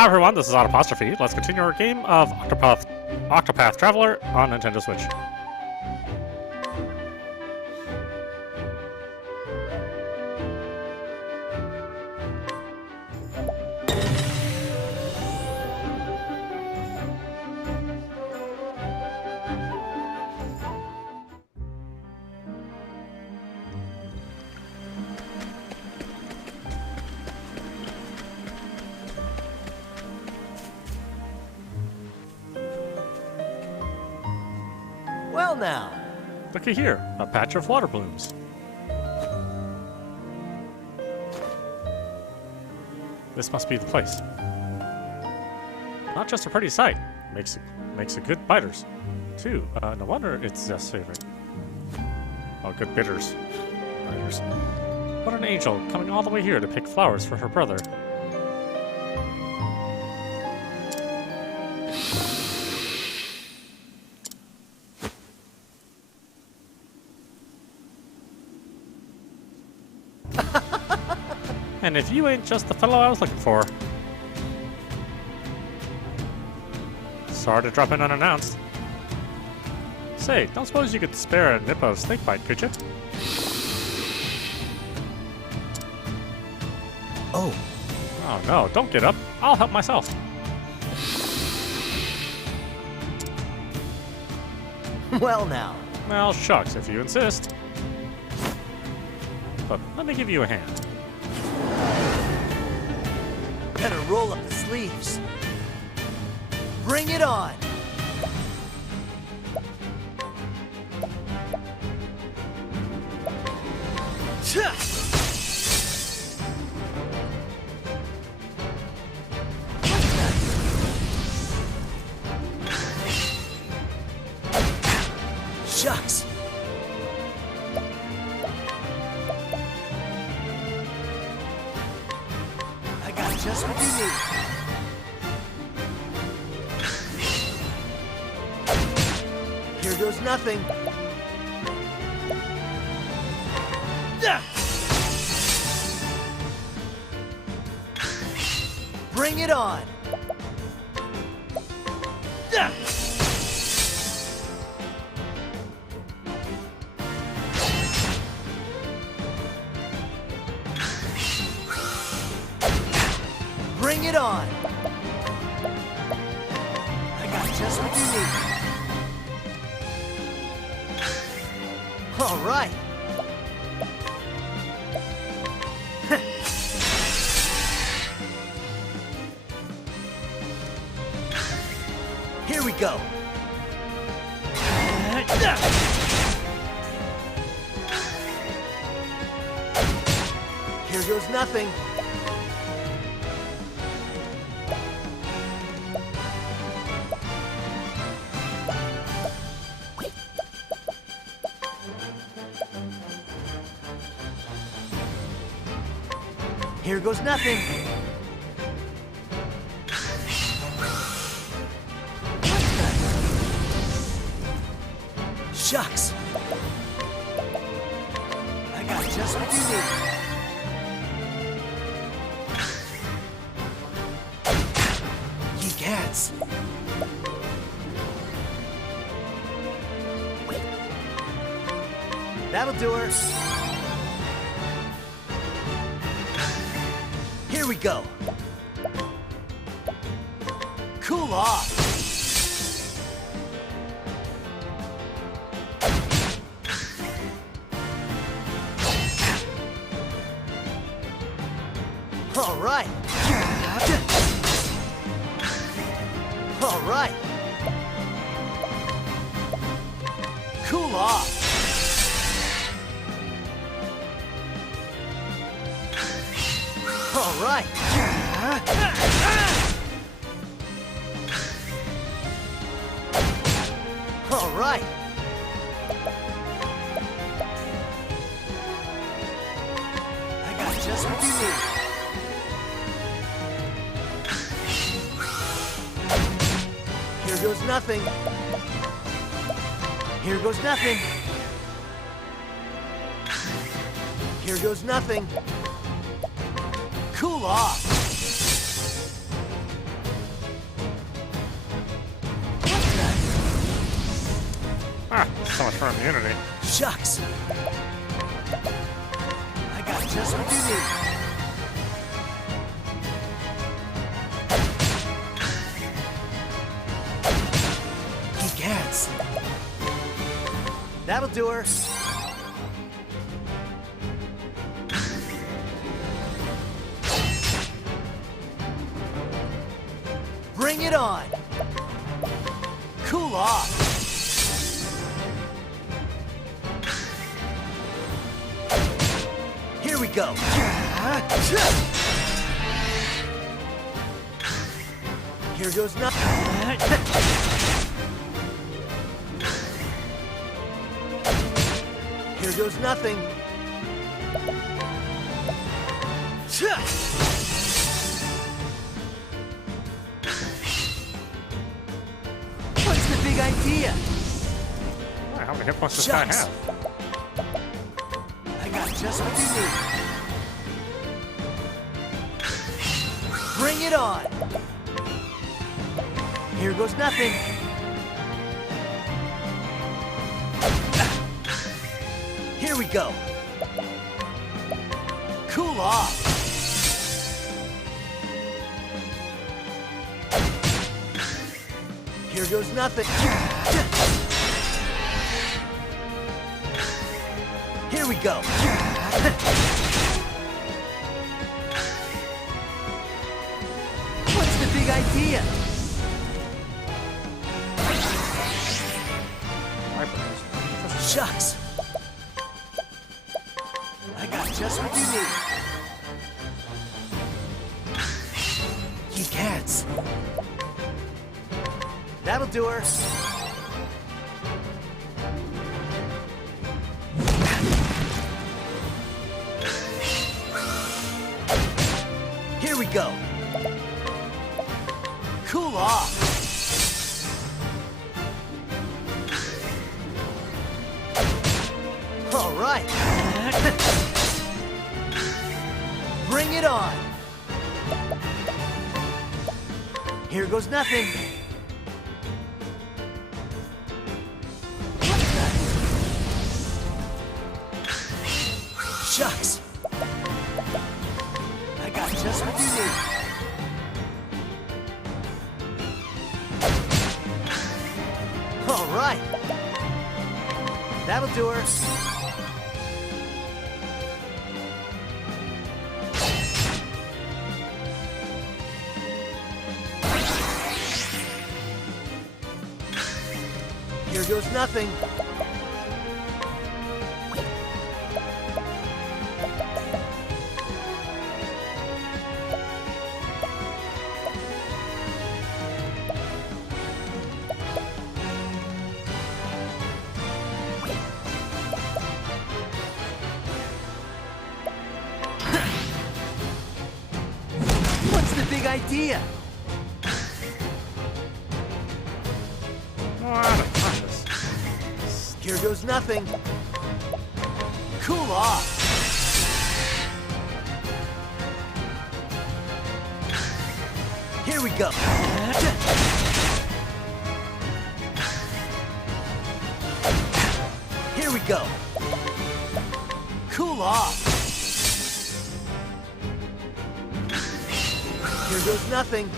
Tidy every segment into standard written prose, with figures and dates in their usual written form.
Hi everyone, this is audap. Let's continue our game of Octopath Traveller on Nintendo Switch. Well now. Looky here, a patch of water blooms. This must be the place. Not just a pretty sight, makes it good biters, too. No wonder it's Zeth's favorite. Oh, good biters. Biters. What an angel, coming all the way here to pick flowers for her brother. And if you ain't just the fellow I was looking for. Sorry to drop in unannounced. Say, don't suppose you could spare a nip of snakebite, could you? Oh. Oh no, don't get up. I'll help myself. Well now. Well, shucks, if you insist. But let me give you a hand. Better roll up the sleeves. Bring it on. Shucks. I got just what you need. Here goes nothing. Bring it on. Bring it on. I got just what you need. All right. Here we go. Here goes nothing. Here goes nothing. Shucks. I got just what you need. Ye cats. That'll do her. Here we go. Cool off. All right. All right. Cool off. All right. All right. I got just what you need. Here goes nothing. Here goes nothing. Here goes nothing. Cool off. Ah, so much for immunity. Shucks! I got just what you need. Egads! That'll do her. Bring it on! Cool off! Here we go! Here goes nothing! Here goes nothing! What's the big idea? Wow, how many hit points does this guy Shucks. have? I got just what you need. Bring it on! Here goes nothing. Here we go. Cool off. Here goes nothing. Here we go. What's the big idea? Shucks. I got just what you need. Egads. That'll do her. Here we go. Cool off. All right. Bring it on. Here goes nothing. Shucks. I got just what you need. All right. That'll do her. Here goes nothing. What's the big idea? What? Here goes nothing. Cool off. Here we go. Here we go. Cool off. Here goes nothing.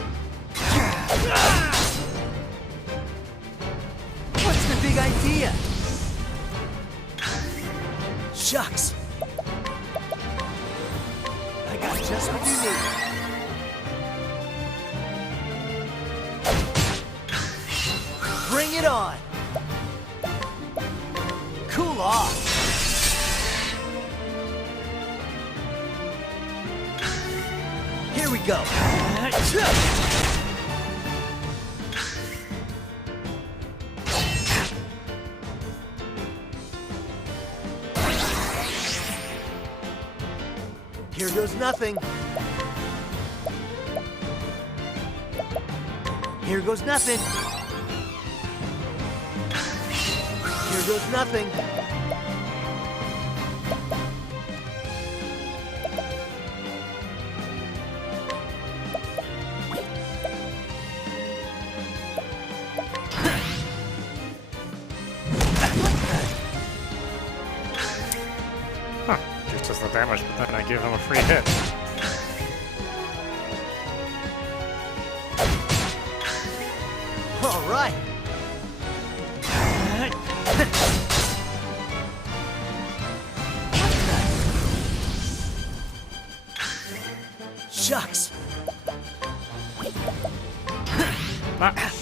What's the big idea? Shucks. I got just what you need. Bring it on. Cool off. Here we go. Here goes nothing. Here goes nothing. Here goes nothing. Huh. Reduces the damage, but then I give him a free hit. All right. Shucks. Ah.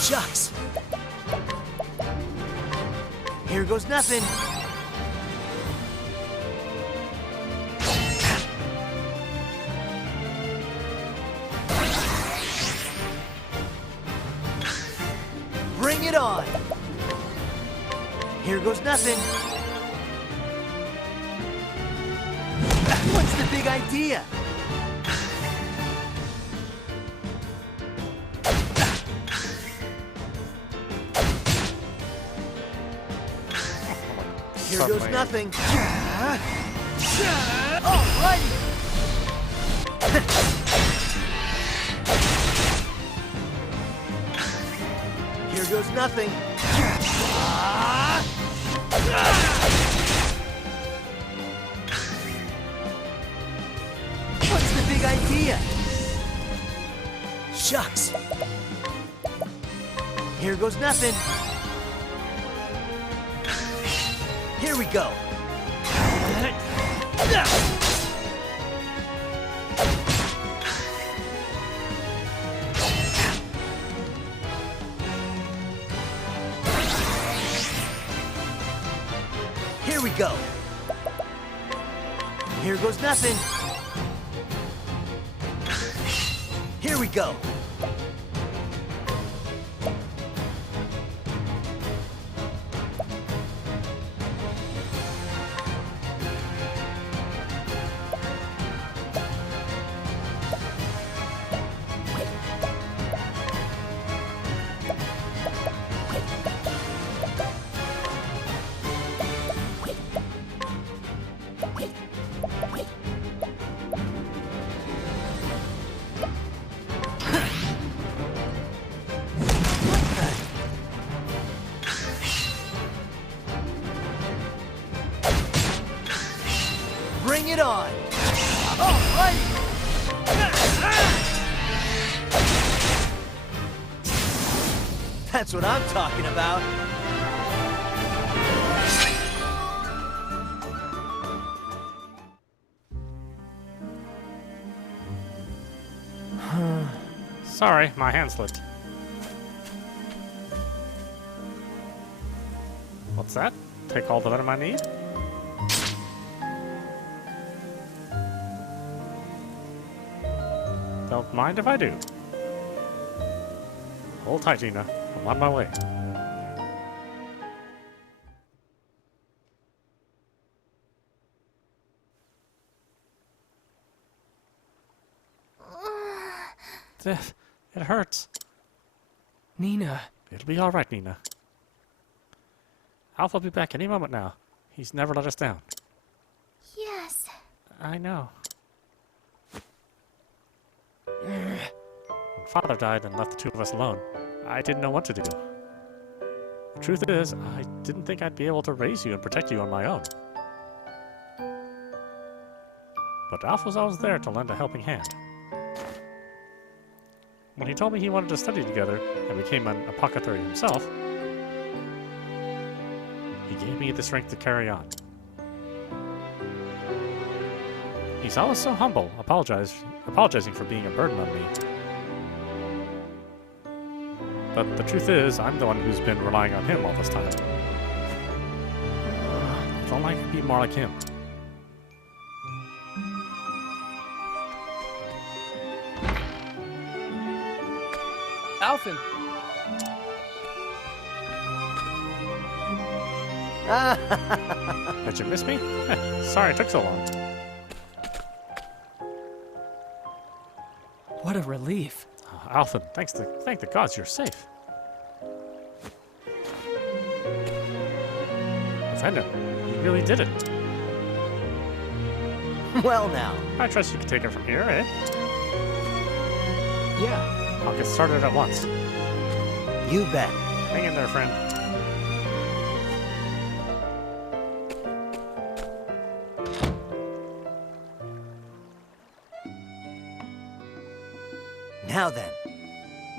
Shucks. Here goes nothing. Bring it on. Here goes nothing. What's the big idea? Here goes nothing. Alrighty. Here goes nothing. What's the big idea? Shucks. Here goes nothing. Here we go. Here we go. Here goes nothing. Here we go. Bring it on! All right! That's what I'm talking about. Sorry, my hand slipped. What's that? Take all the venom I need? Don't mind if I do. Hold tight, Gina. I'm on my way. It hurts. Nina. It'll be all right, Nina. Alpha will be back any moment now. He's never let us down. Yes. I know. When Father died and left the two of us alone, I didn't know what to do. The truth is, I didn't think I'd be able to raise you and protect you on my own. But Alpha was always there to lend a helping hand. When he told me he wanted to study together and became an apothecary himself, he gave me the strength to carry on. He's always so humble, apologizing for being a burden on me. But the truth is, I'm the one who's been relying on him all this time. If only I could be more like him. Alphen. Did you miss me? Sorry it took so long. What a relief. Alphen, thank the gods you're safe. Defender, you really did it. Well now. I trust you can take it from here, eh? Yeah. I'll get started at once. You bet. Hang in there, friend. Now then.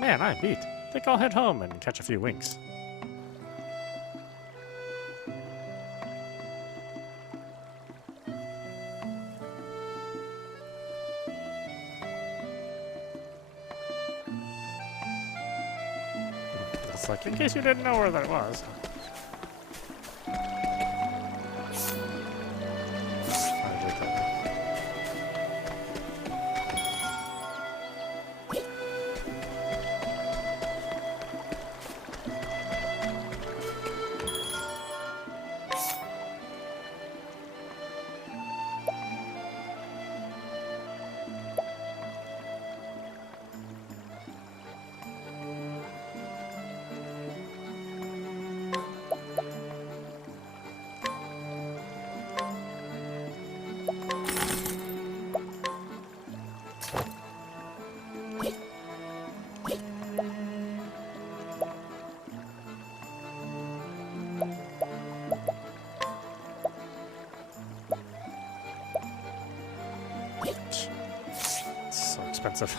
Man, I'm beat. Think I'll head home and catch a few winks. It's like, in case you didn't know where that was. I did that. It's so expensive.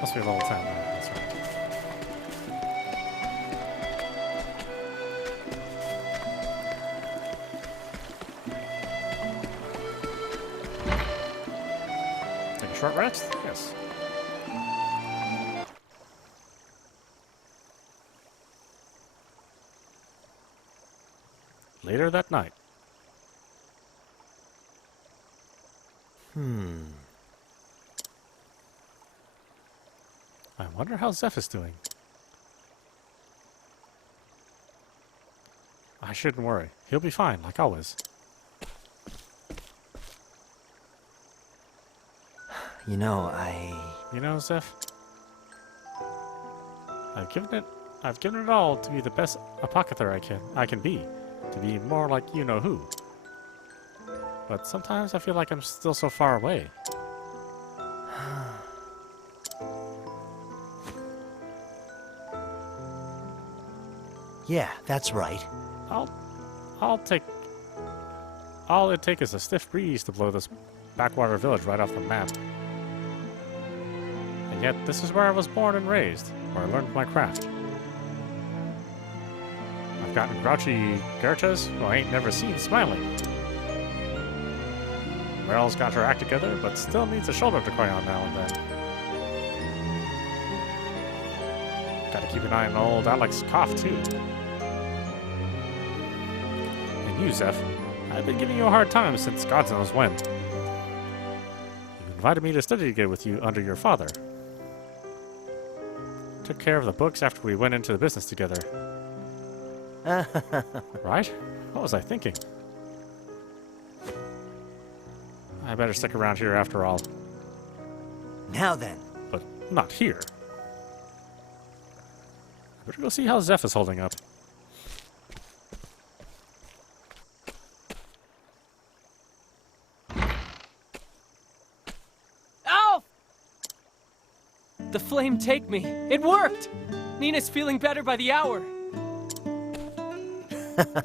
Must be level 10. That's right. Take a short rest? Yes. Later that night. I wonder how Zeph is doing. I shouldn't worry. He'll be fine, like always. You know, You know, Zeph? I've given it all to be the best apothecary I can be. To be more like you-know-who. But sometimes I feel like I'm still so far away. Yeah, that's right. All it takes is a stiff breeze to blow this backwater village right off the map. And yet, this is where I was born and raised, where I learned my craft. I've gotten grouchy Goethes who I ain't never seen smiling. Meryl's got her act together, but still needs a shoulder to cry on now and then. Gotta keep an eye on old Alex's cough, too. And you, Zeph, I've been giving you a hard time since God knows when. You invited me to study together with you under your father. Took care of the books after we went into the business together. Right? What was I thinking? I better stick around here after all. Now then. But not here. I better go see how Zeph is holding up. Alf! The flame take me. It worked! Nina's feeling better by the hour.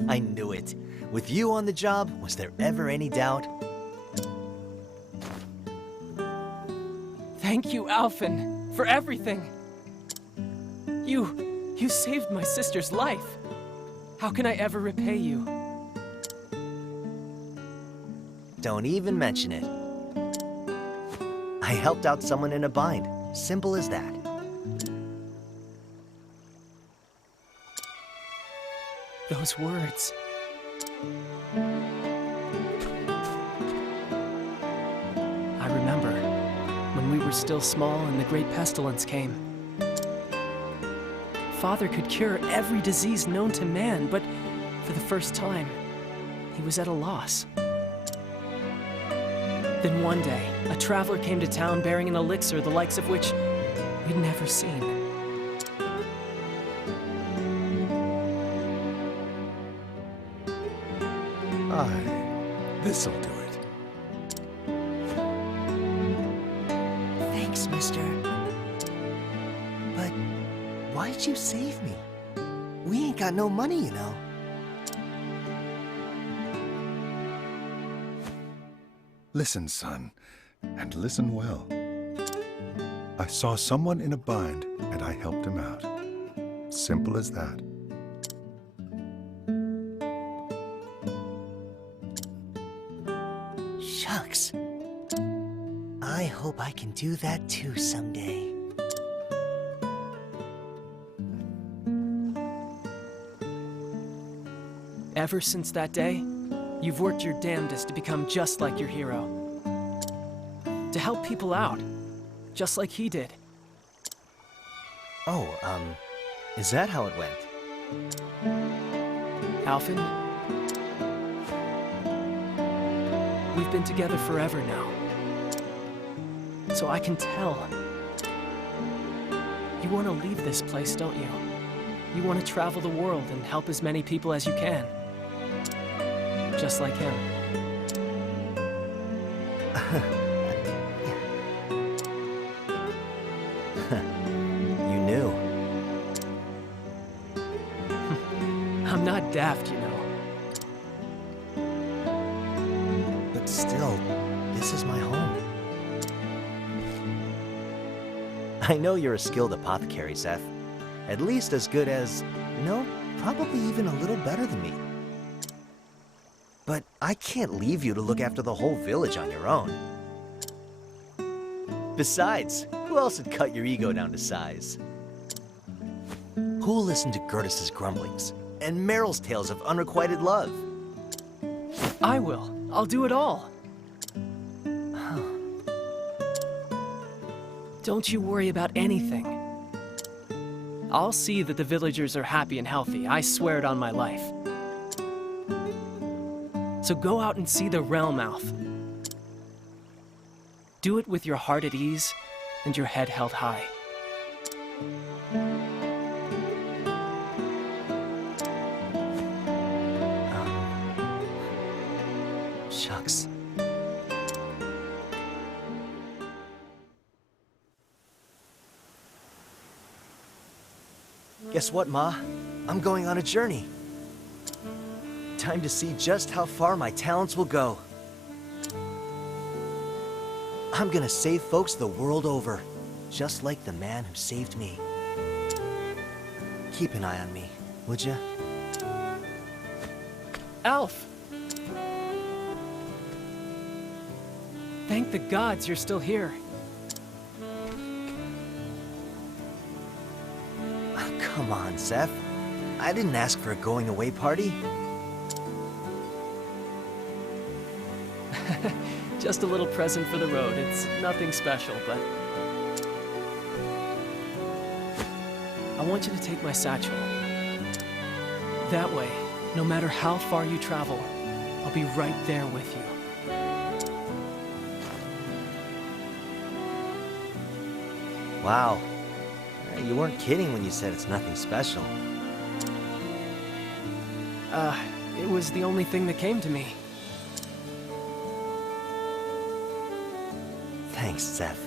I knew it. With you on the job, was there ever any doubt? Thank you, Alphen, for everything. You saved my sister's life. How can I ever repay you? Don't even mention it. I helped out someone in a bind. Simple as that. Those words. were still small and the great pestilence came. Father could cure every disease known to man, but for the first time, he was at a loss. Then one day, a traveler came to town bearing an elixir the likes of which we'd never seen. Aye, this'll do it. Thanks, mister. But why'd you save me? We ain't got no money, you know. Listen, son, and listen well. I saw someone in a bind, and I helped him out. Simple as that. Shucks. I hope I can do that too someday. Ever since that day, you've worked your damnedest to become just like your hero. To help people out, just like he did. Oh, is that how it went? Alphen, we've been together forever now. So I can tell. You want to leave this place, don't you? You want to travel the world and help as many people as you can. Just like him. You knew. I'm not daft, you know. But still, this is my home. I know you're a skilled apothecary, Seth. At least as good as... no, probably even a little better than me. But I can't leave you to look after the whole village on your own. Besides, who else would cut your ego down to size? Who'll listen to Gertus's grumblings and Meryl's tales of unrequited love? I will. I'll do it all. Don't you worry about anything. I'll see that the villagers are happy and healthy. I swear it on my life. So go out and see the Realmouth. Do it with your heart at ease and your head held high. Shucks. Guess what, Ma? I'm going on a journey. Time to see just how far my talents will go. I'm gonna save folks the world over, just like the man who saved me. Keep an eye on me, would ya? Alf! Thank the gods you're still here. Oh, come on, Seth. I didn't ask for a going-away party. Just a little present for the road. It's nothing special, but... I want you to take my satchel. That way, no matter how far you travel, I'll be right there with you. Wow. You weren't kidding when you said it's nothing special. It was the only thing that came to me. Thanks, Seth.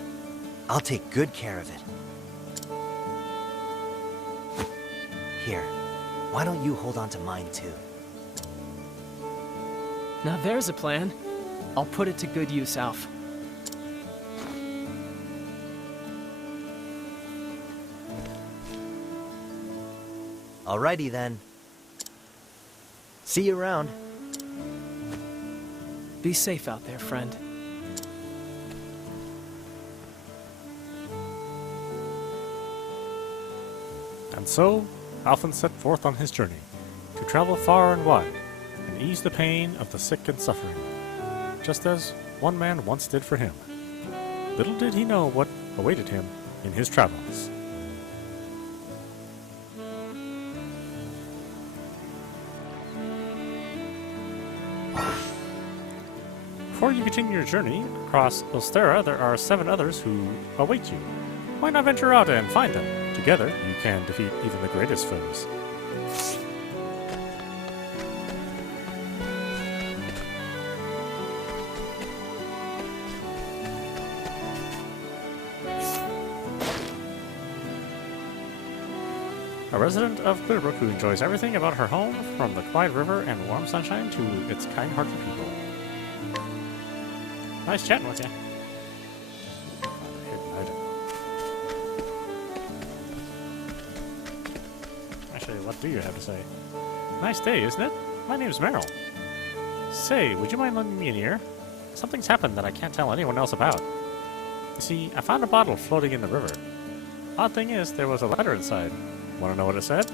I'll take good care of it. Here, why don't you hold on to mine too? Now there's a plan. I'll put it to good use, Alf. Alrighty then. See you around. Be safe out there, friend. And so, Alphen set forth on his journey, to travel far and wide, and ease the pain of the sick and suffering, just as one man once did for him. Little did he know what awaited him in his travels. Before you continue your journey across Orsterra, there are 7 others who await you. Why not venture out and find them? Together, you can defeat even the greatest foes. A resident of Clearbrook who enjoys everything about her home, from the quiet river and warm sunshine to its kind-hearted people. Nice chatting with you. Actually, what do you have to say? Nice day, isn't it? My name's Meryl. Say, would you mind lending me an ear? Something's happened that I can't tell anyone else about. You see, I found a bottle floating in the river. Odd thing is, there was a letter inside. Want to know what it said?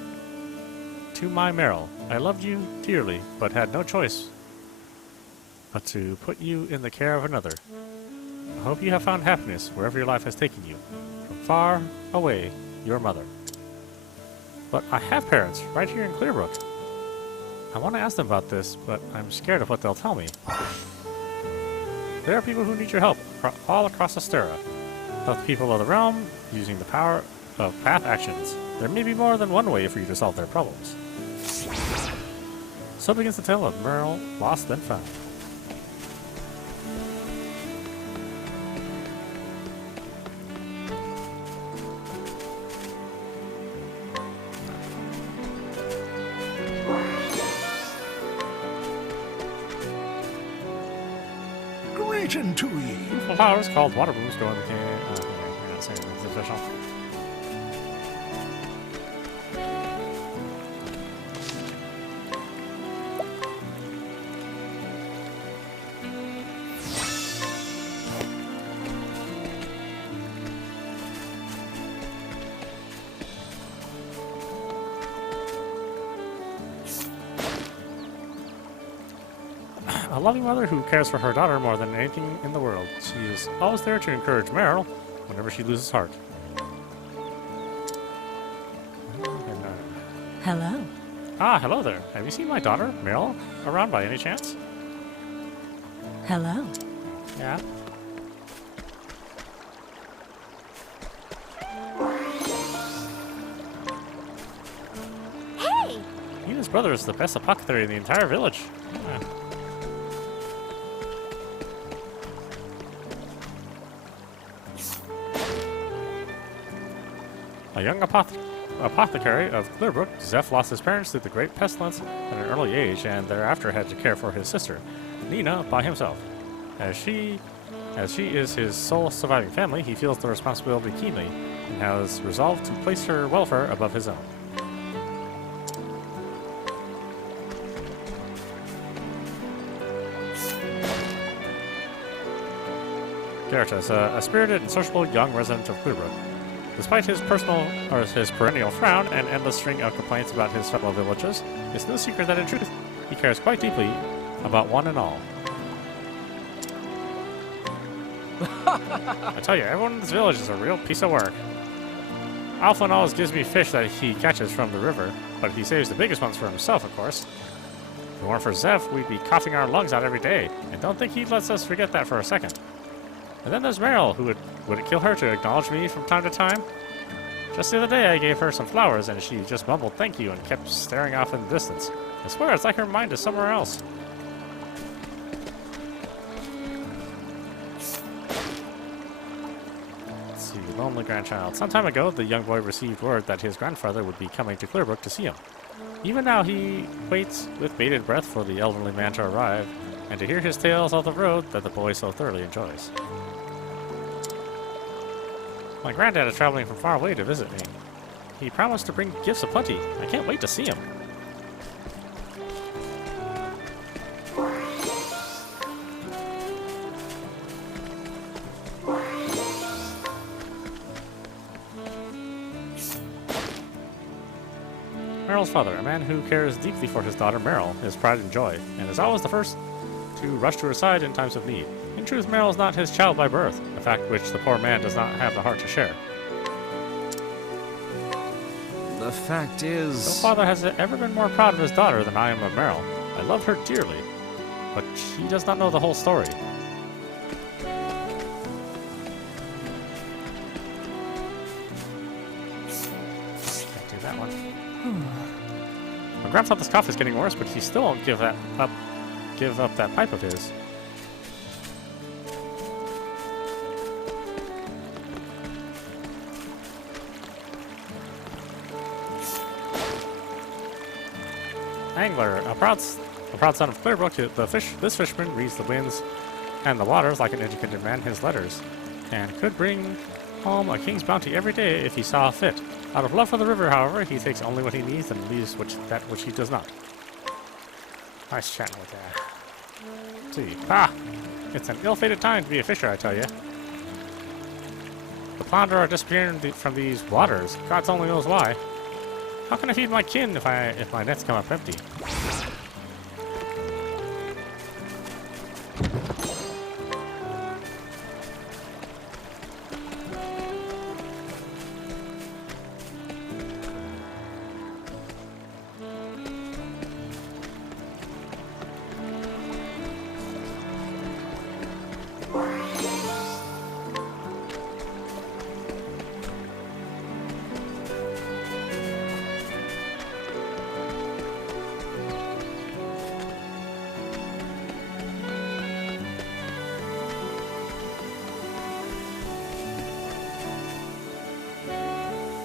To my Meryl, I loved you dearly, but had no choice but to put you in the care of another. I hope you have found happiness wherever your life has taken you. From far away, your mother. But I have parents right here in Clearbrook. I want to ask them about this, but I'm scared of what they'll tell me. There are people who need your help all across Orsterra. Help the people of the realm using the power of path actions. There may be more than one way for you to solve their problems. So begins the tale of Meryl, lost then found. Greeting to ye. Beautiful flowers called water blooms grow in the cave. Okay, we're not saying it's official. A loving mother who cares for her daughter more than anything in the world. She is always there to encourage Meryl whenever she loses heart. Hello. Ah, hello there. Have you seen my daughter, Meryl, around by any chance? Hello. Yeah? Hey! He and his brother is the best apothecary in the entire village. Yeah. A young apothecary of Clearbrook, Zeph lost his parents through the Great Pestilence at an early age, and thereafter had to care for his sister, Nina, by himself. As she is his sole surviving family, he feels the responsibility keenly, and has resolved to place her welfare above his own. Gertus, a spirited and sociable young resident of Clearbrook. Despite his perennial frown and endless string of complaints about his fellow villagers, it's no secret that in truth, he cares quite deeply about one and all. I tell you, everyone in this village is a real piece of work. Alphen always gives me fish that he catches from the river, but he saves the biggest ones for himself, of course. If it weren't for Zeph, we'd be coughing our lungs out every day, and don't think he lets us forget that for a second. And then there's Meryl, who would it kill her to acknowledge me from time to time? Just the other day I gave her some flowers and she just mumbled thank you and kept staring off in the distance. I swear it's like her mind is somewhere else. Let's see, lonely grandchild. Some time ago, the young boy received word that his grandfather would be coming to Clearbrook to see him. Even now he waits with bated breath for the elderly man to arrive and to hear his tales of the road that the boy so thoroughly enjoys. My granddad is traveling from far away to visit me. He promised to bring gifts aplenty. I can't wait to see him. Meryl's father, a man who cares deeply for his daughter Meryl, his pride and joy, and is always the first to rush to her side in times of need. In truth, Meryl is not his child by birth, a fact which the poor man does not have the heart to share. The fact is... No father has ever been more proud of his daughter than I am of Meryl. I love her dearly, but she does not know the whole story. Can't do that one. My grandfather's cough is getting worse, but he still won't give up that pipe of his. Angler, a proud son of Clearbrook, this fisherman reads the winds and the waters like an educated man his letters, and could bring home a king's bounty every day if he saw fit. Out of love for the river, however, he takes only what he needs and leaves that which he does not. Nice chatting with that. See, it's an ill-fated time to be a fisher, I tell you. The plounder are disappearing from these waters. God only knows why. How can I feed my kin if my nets come up empty?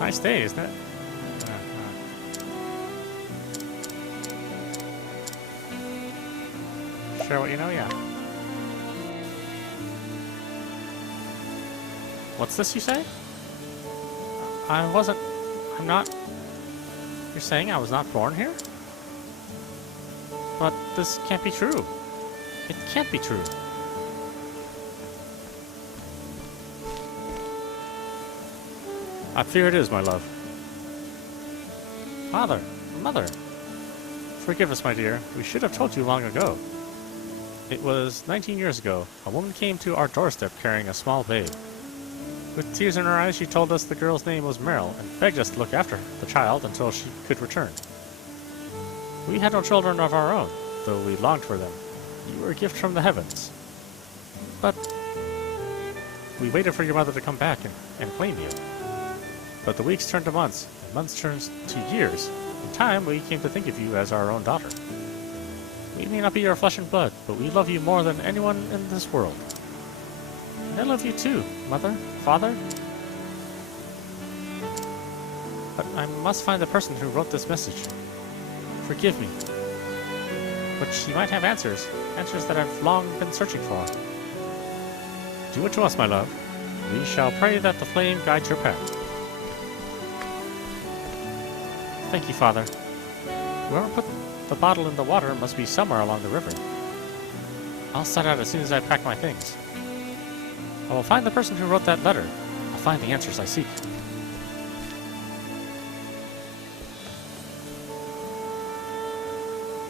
Nice day, isn't it? Share what you know, yeah. What's this you say? I'm not... You're saying I was not born here? But this can't be true. It can't be true. I fear it is, my love. Father, Mother, forgive us, my dear. We should have told you long ago. It was 19 years ago. A woman came to our doorstep carrying a small babe. With tears in her eyes, she told us the girl's name was Meryl and begged us to look after the child until she could return. We had no children of our own, though we longed for them. You were a gift from the heavens. But we waited for your mother to come back and claim you. But the weeks turned to months, and months turned to years. In time, we came to think of you as our own daughter. We may not be your flesh and blood, but we love you more than anyone in this world. And I love you too, Mother, Father. But I must find the person who wrote this message. Forgive me. But she might have answers that I've long been searching for. Do it to us, my love. We shall pray that the flame guides your path. Thank you, Father. Whoever put the bottle in the water must be somewhere along the river. I'll set out as soon as I pack my things. I will find the person who wrote that letter. I'll find the answers I seek.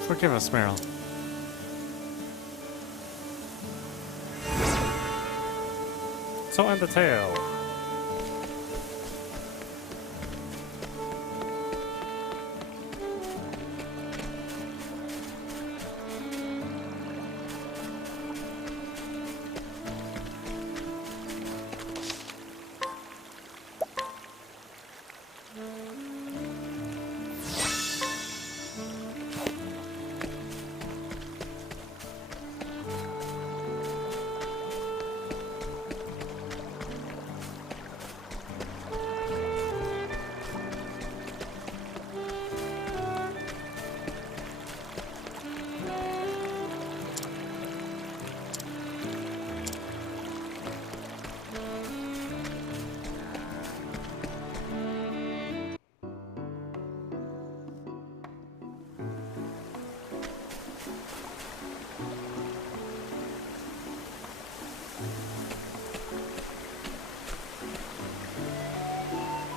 Forgive us, Meryl. So end the tale.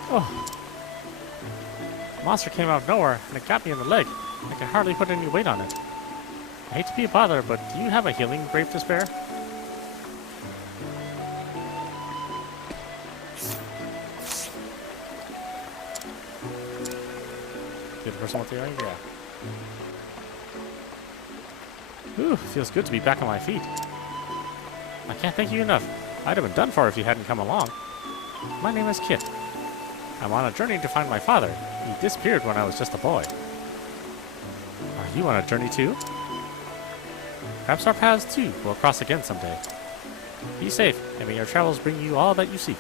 Oh. The monster came out of nowhere, and it got me in the leg. I can hardly put any weight on it. I hate to be a bother, but do you have a healing grape to spare? Be the person with the earrings? Yeah. Ooh, feels good to be back on my feet. I can't thank you enough. I'd have been done for if you hadn't come along. My name is Kit. I'm on a journey to find my father. He disappeared when I was just a boy. Are you on a journey too? Perhaps our paths too will cross again someday. Be safe, and may your travels bring you all that you seek.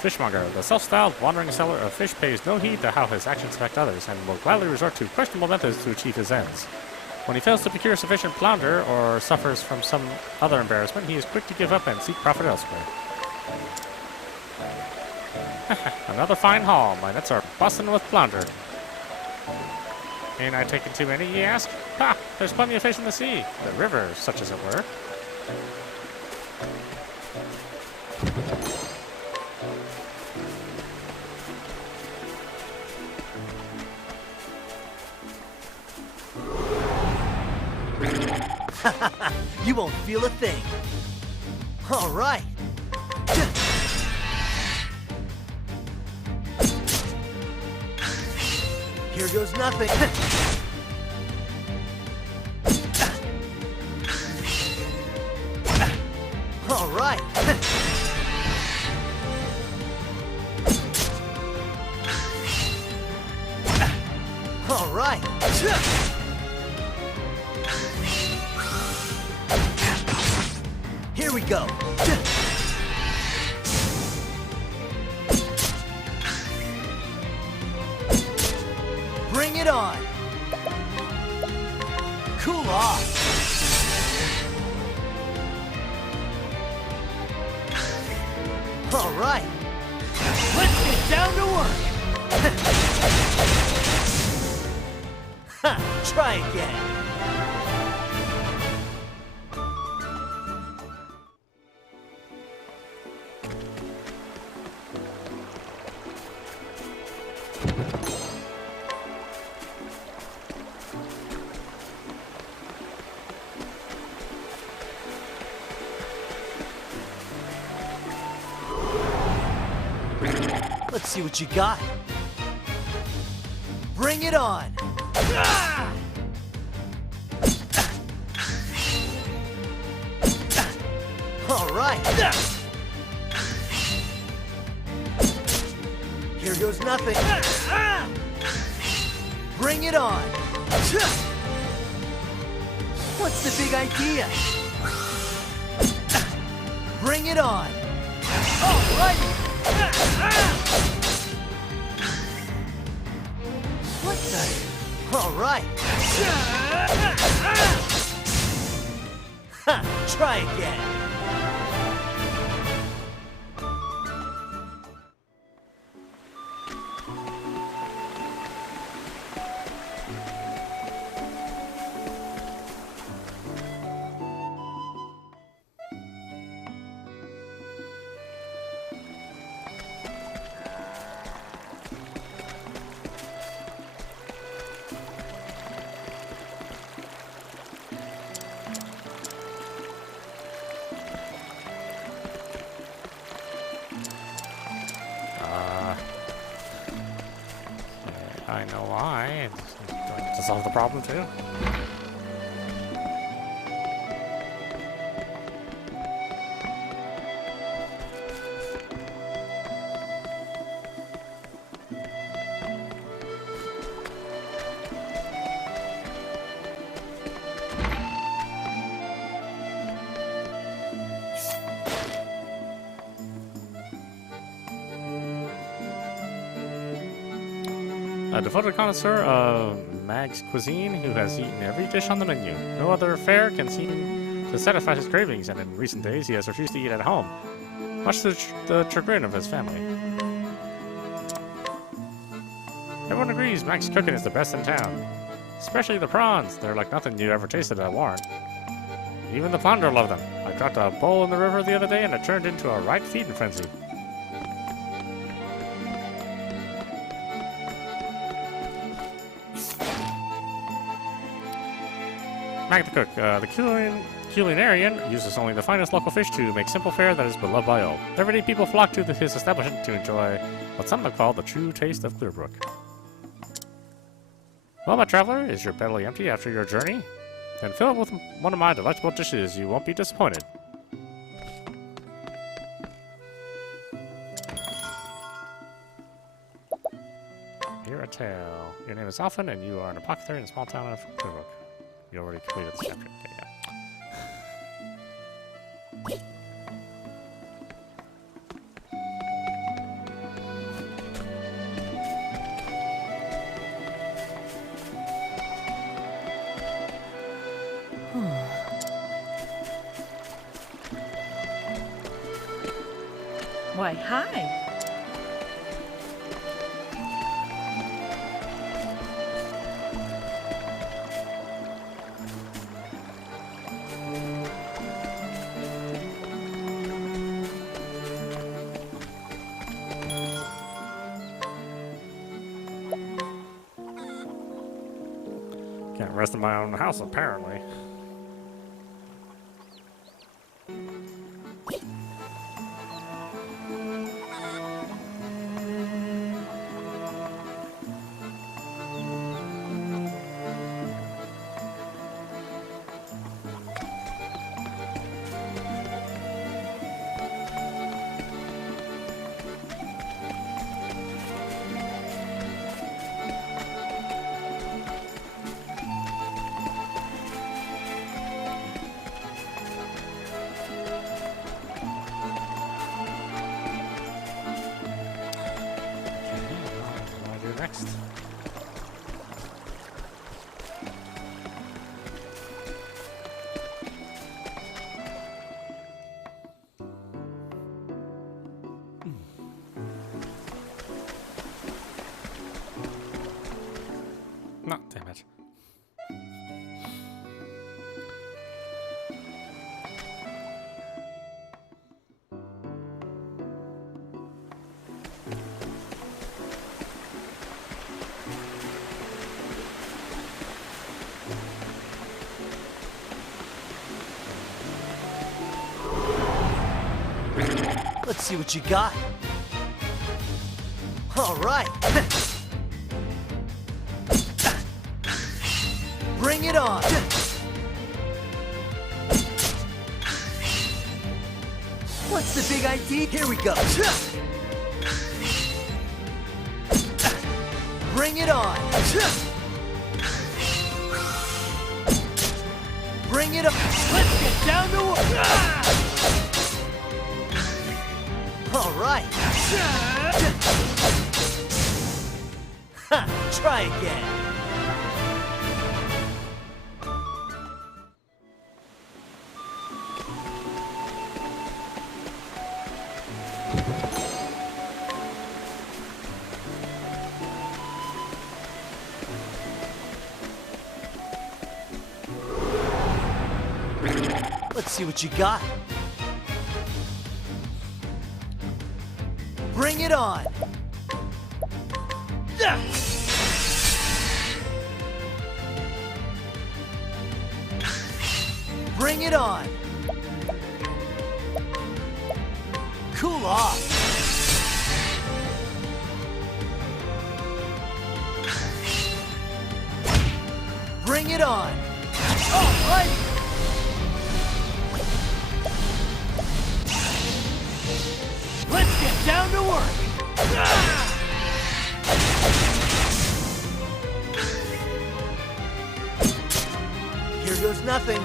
Fishmonger, the self-styled wandering seller of fish, pays no heed to how his actions affect others, and will gladly resort to questionable methods to achieve his ends. When he fails to procure sufficient plunder, or suffers from some other embarrassment, he is quick to give up and seek profit elsewhere. Another fine haul. My nets are busting with plunder. Ain't I taking too many, ye ask? Ha! There's plenty of fish in the sea. The river, such as it were. You won't feel a thing. All right. Here goes nothing. All right. All right. Here we go. Bring it on. Cool off. All right. Let's get down to work. Ha! Try again. Let's see what you got. Bring it on. All right. Here goes nothing. Bring it on. What's the big idea? Bring it on. All right. What the? All right. Ha! Try again. I know why. Do I get to solve the problem too? A devoted connoisseur of Mag's cuisine who has eaten every dish on the menu. No other fare can seem to satisfy his cravings, and in recent days he has refused to eat at home, much to the chagrin of his family. Everyone agrees Mag's cooking is the best in town. Especially the prawns. They're like nothing you ever tasted at Warren. Even the plunder love them. I dropped a bowl in the river the other day and it turned into a right feeding frenzy. Mac the cook. The culinarian uses only the finest local fish to make simple fare that is beloved by all. Everyday people flock to his establishment to enjoy what some have called the true taste of Clearbrook. Well, my traveler, is your belly empty after your journey? Then fill it with one of my delectable dishes. You won't be disappointed. Here a tale. Your name is Alphen, and you are an apothecary in a small town of Clearbrook. You already completed the chapter. Okay, yeah. Why, hi. Can't rest in my own house, apparently. What do I do next? No, damn it. Let's see what you got. All right. Bring it on. What's the big idea? Here we go. Bring it on. Bring it on. Let's get down to work. All right. Ha, try again. Let's see what you got. Bring it on! Bring it on! Cool off! Bring it on! All right! Let's get down to work! Here goes nothing.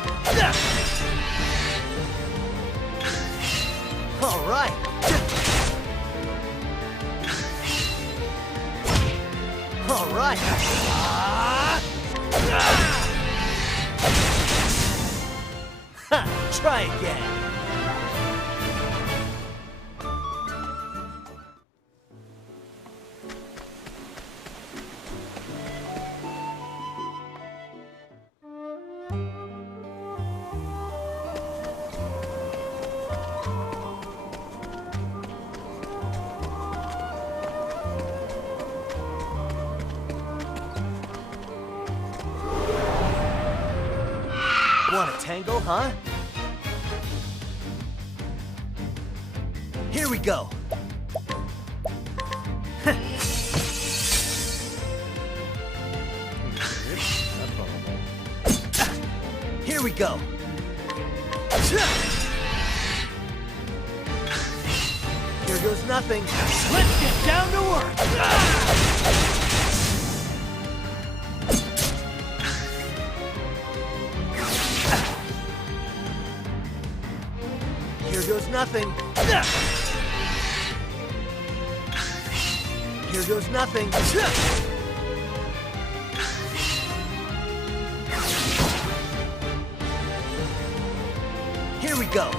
All right. All right. Ha, try again. tangle, huh? Here we go. Here we go. Here goes nothing. Let's get down to work! Here goes nothing. Here goes nothing. Here we go.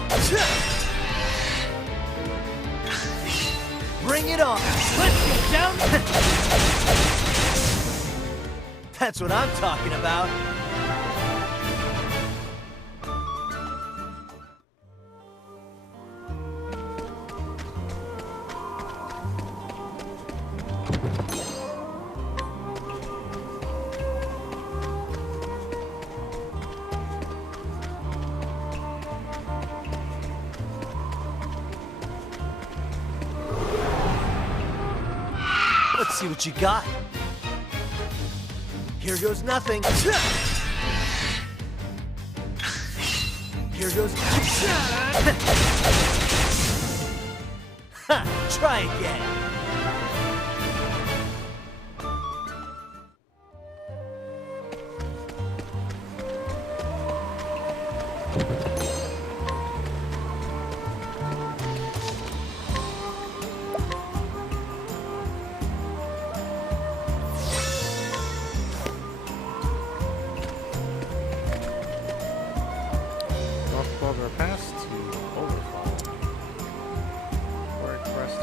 Bring it on. Let's get down! That's what I'm talking about. Let's see what you got. Here goes nothing. Here goes... Ha! Try again. North Boulder Pass to Overfall. Where crest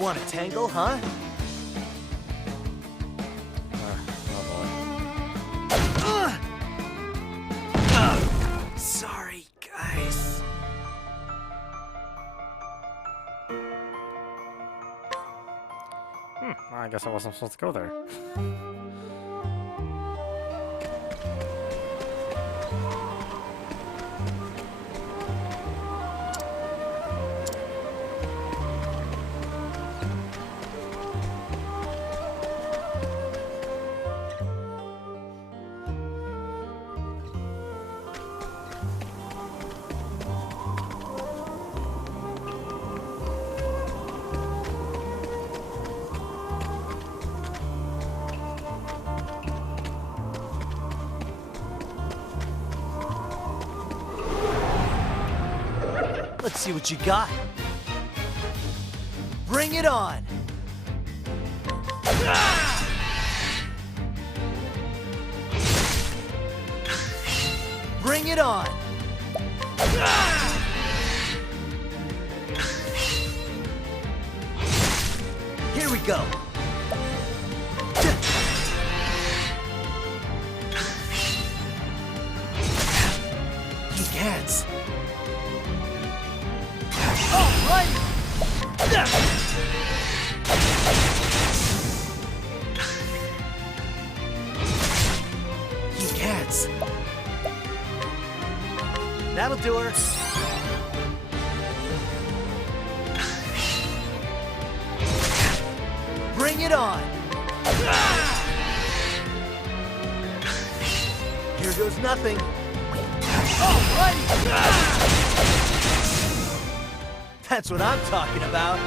Want a tangle, huh? Sorry, guys. I guess I wasn't supposed to go there. Let's see what you got. Bring it on. Bring it on. Here we go. He gets. All right. He gets. That'll do her. Bring it on. Here goes nothing. Alrighty. That's what I'm talking about.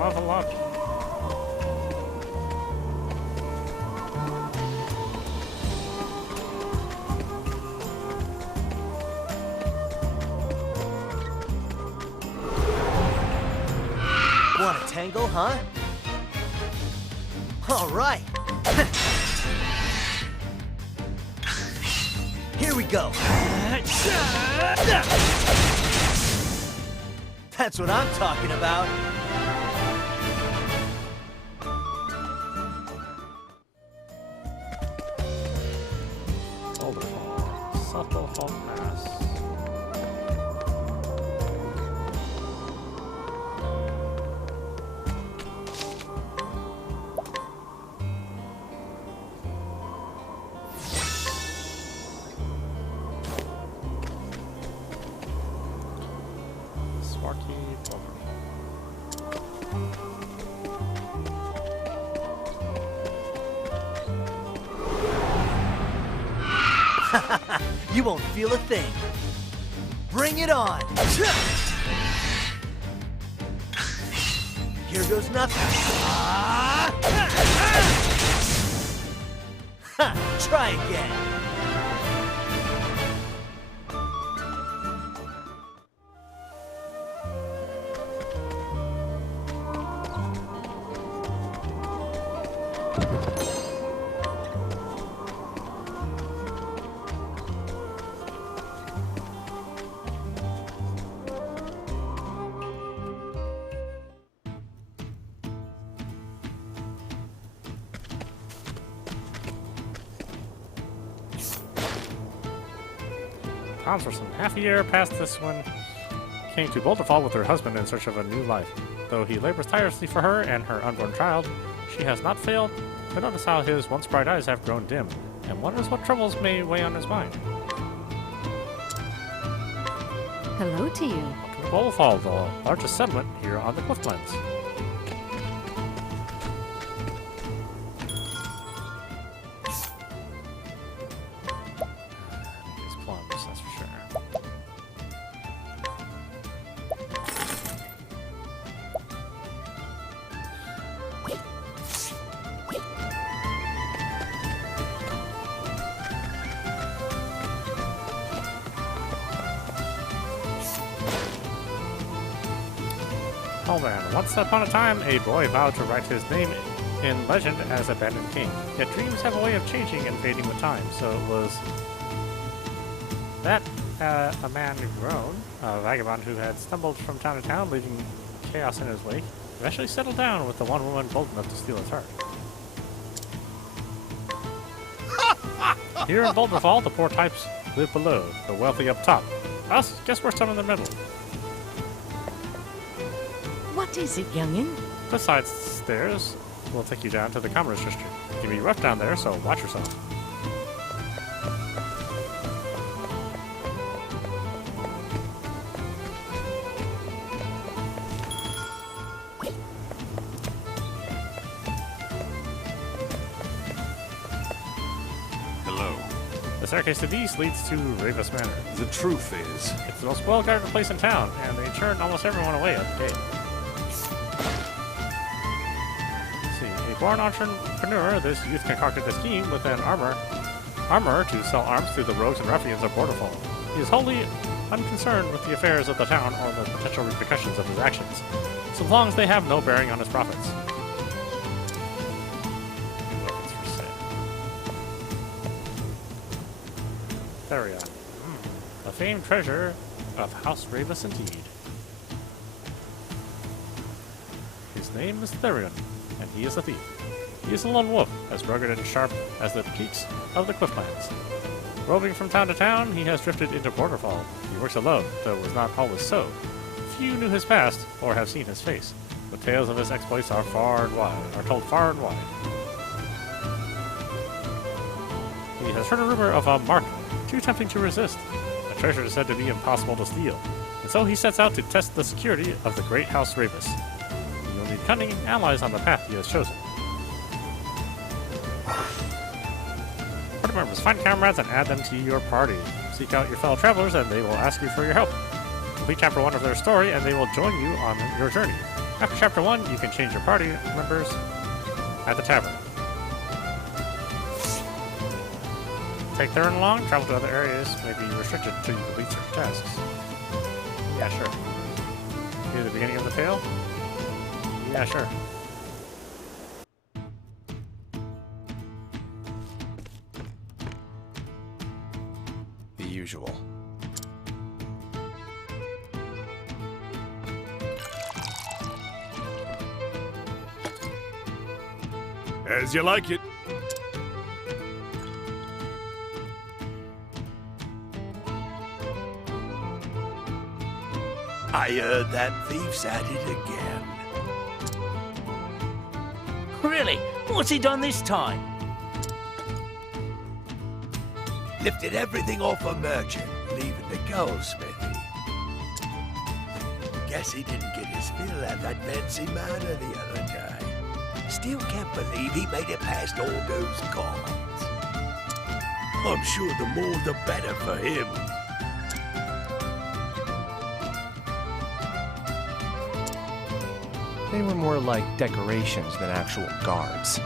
Level up. Want a tangle, huh? All right. Here we go. That's what I'm talking about. Boulder Fall. Subtle Fall Pass. Sparky Boulder You won't feel a thing. Bring it on. Here goes nothing. Ha! Try again. Consorson, half a year past this one, came to Boulder Fall with her husband in search of a new life. Though he labors tirelessly for her and her unborn child, she has not failed to notice how his once bright eyes have grown dim, and wonders what troubles may weigh on his mind. Hello to you. Welcome to Boulder Fall, the largest settlement here on the Clifflands. These plums, that's for sure. Oh man, once upon a time, a boy vowed to write his name in legend as a bandit king. Yet dreams have a way of changing and fading with time, so it was that a man grown, a vagabond who had stumbled from town to town, leaving chaos in his wake, eventually settled down with the one woman bold enough to steal his heart. Here in Boulder Fall, the poor types live below, the wealthy up top. Us, guess we're some in the middle. What is it, youngin? Besides stairs, we'll take you down to the commerce district. It can be rough down there, so watch yourself. Hello. The staircase to the east leads to Ravis Manor. The truth is, It's the most well-guarded place in town, and they turn almost everyone away at the gate. A born entrepreneur, this youth concocted a scheme with an armorer to sell arms to the rogues and ruffians of Borderfall. He is wholly unconcerned with the affairs of the town or the potential repercussions of his actions, so long as they have no bearing on his profits. Weapons for sale. Therion. A famed treasure of House Ravis indeed. His name is Therion, and he is a thief. He is a lone wolf, as rugged and sharp as the peaks of the Clifflands. Roving from town to town, he has drifted into Borderfall. He works alone, though it was not always so. Few knew his past, or have seen his face. The tales of his exploits are told far and wide. He has heard a rumor of a mark too tempting to resist, a treasure said to be impossible to steal, and so he sets out to test the security of the great House Ravis. You'll need cunning allies on the path he has chosen. Party members, find comrades and add them to your party. Seek out your fellow travelers and they will ask you for your help. Complete chapter 1 of their story and they will join you on your journey. After chapter 1, you can change your party members at the tavern. Take Theron along, travel to other areas, may be restricted until you complete certain tasks. Yeah, sure. Near the beginning of the tale? Yeah, sure. As you like it. I heard that thief's at it again. Really? What's he done this time? Lifted everything off a merchant, leaving the goldsmithy. Guess he didn't get his fill at that fancy manor the other day. Still can't believe he made it past all those guards. I'm sure the more the better for him. They were more like decorations than actual guards.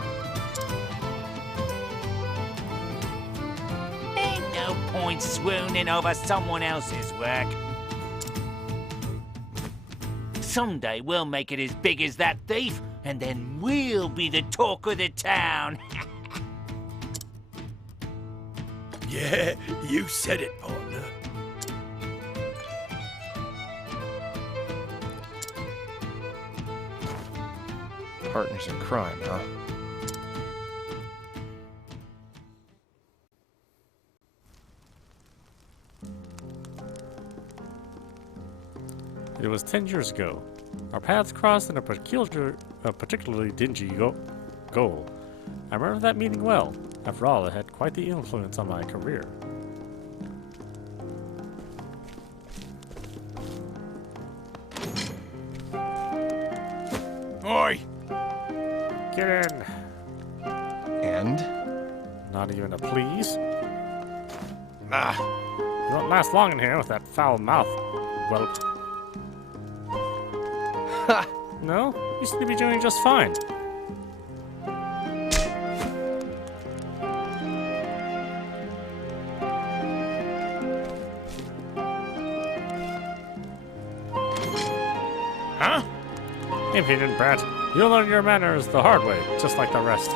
Ain't no point swooning over someone else's work. Someday we'll make it as big as that thief, and then we'll be the talk of the town. Yeah, you said it, partner. Partners in crime, huh? It was 10 years ago. Our paths crossed in a particularly dingy goal. I remember that meeting well. After all, it had quite the influence on my career. Oi! Get in! And? Not even a please? Ah, You won't last long in here with that foul mouth, whelp. Ha! No? You seem to be doing just fine. huh? Impudent brat. You'll learn your manners the hard way, just like the rest.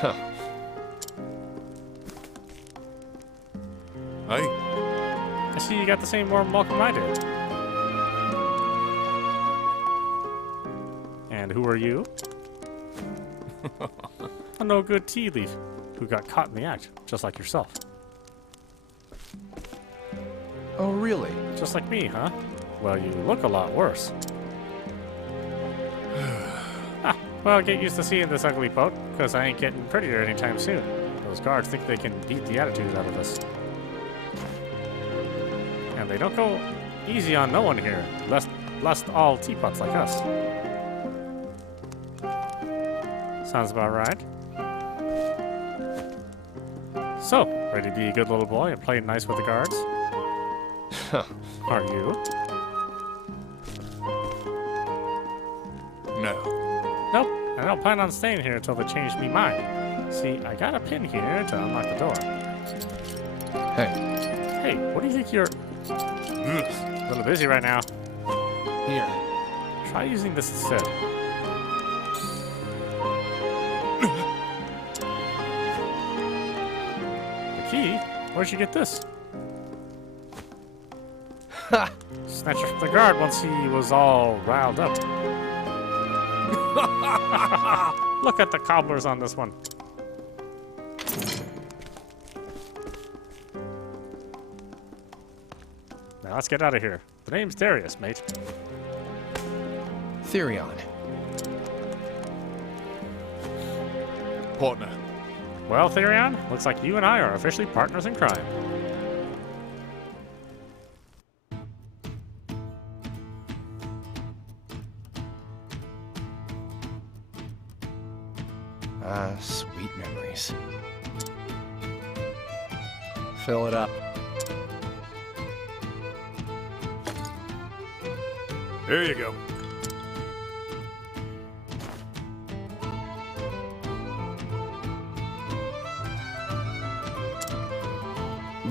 Huh. Hey, I see you got the same warm welcome I do. And who are you? A no-good tea leaf who got caught in the act, just like yourself. Oh, really? Just like me, huh? Well, you look a lot worse. Well, get used to seeing this ugly boat, because I ain't getting prettier anytime soon. Those guards think they can beat the attitude out of us. And they don't go easy on no one here, lest all teapots like us. Sounds about right. So, ready to be a good little boy and play nice with the guards? Are you? no. Nope, I don't plan on staying here until they change me mind. See, I got a pin here to unlock the door. Hey, Hey, what do you think you're... A little busy right now. here. Try using this instead. The key? Where'd you get this? Ha! Snatched it from the guard once he was all riled up. Look at the cobblers on this one. Now let's get out of here. The name's Darius, mate. Therion. Partner. Well, Therion, looks like you and I are officially partners in crime. Ah, sweet memories. Fill it up. Here you go.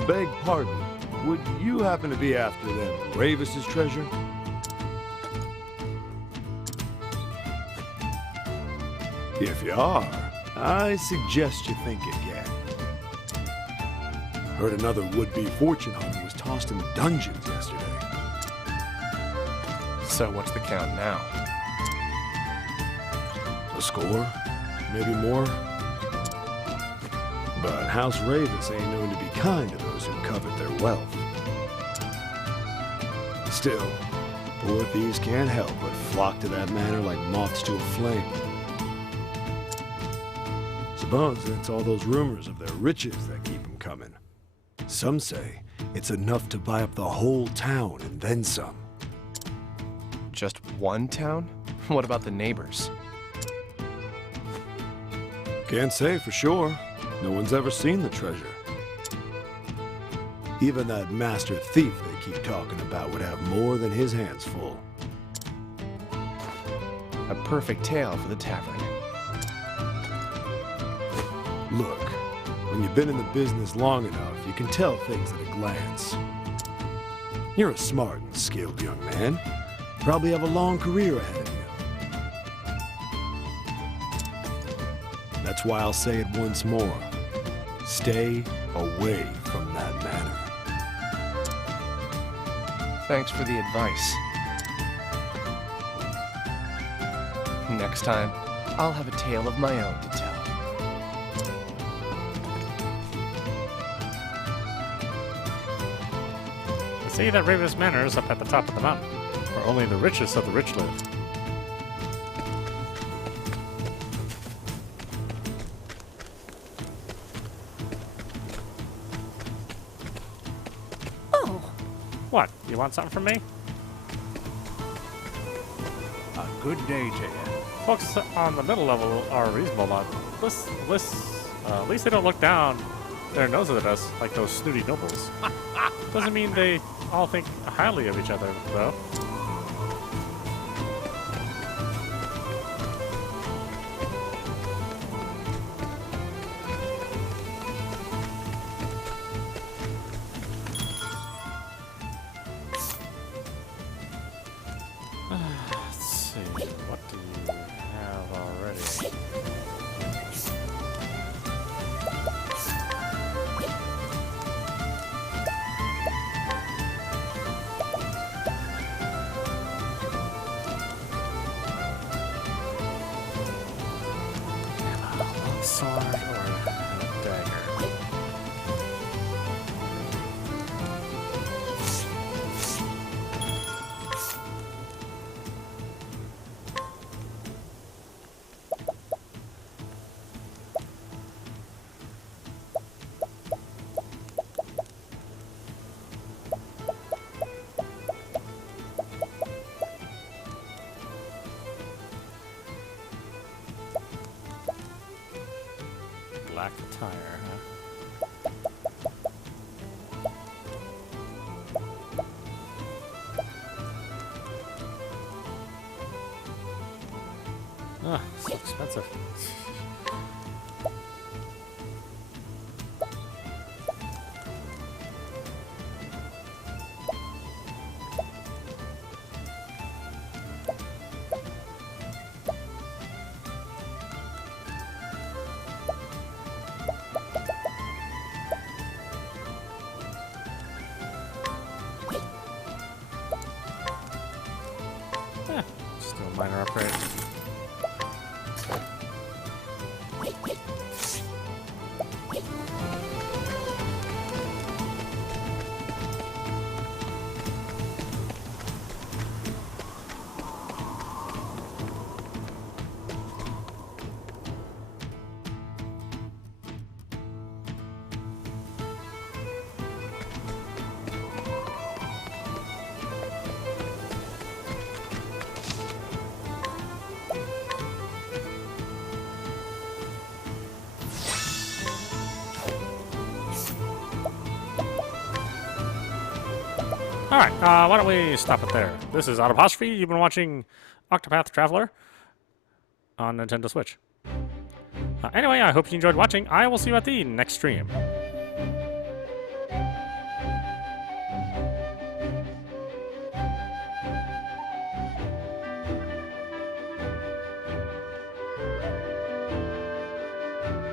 Beg pardon, would you happen to be after them Ravis's treasure? If you are, I suggest you think again. Heard another would-be fortune hunter was tossed in the dungeons yesterday. So what's the count now? A score? Maybe more? But House Ravis ain't known to be kind to those who covet their wealth. Still, poor thieves can't help but flock to that manor like moths to a flame. Suppose it's all those rumors of their riches that keep them coming. Some say it's enough to buy up the whole town and then some. Just one town? What about the neighbors? Can't say for sure. No one's ever seen the treasure. Even that master thief they keep talking about would have more than his hands full. A perfect tale for the tavern. Look, when you've been in the business long enough, you can tell things at a glance. You're a smart and skilled young man. Probably have a long career ahead of you. That's why I'll say it once more. Stay away from that manor. Thanks for the advice. Next time, I'll have a tale of my own to tell. They say that Ravenous Manor is up at the top of the mountain, where only the richest of the rich live. What? You want something from me? A good day to you. Folks on the middle level are reasonable about this. At least they don't look down their noses at us like those snooty nobles. Doesn't mean they all think highly of each other, though. Sword or a dagger? Black tire, huh? Ah, so expensive. Just do a minor upgrade. Alright, why don't we stop it there? This is Audap. You've been watching Octopath Traveller on Nintendo Switch. Anyway, I hope you enjoyed watching. I will see you at the next stream.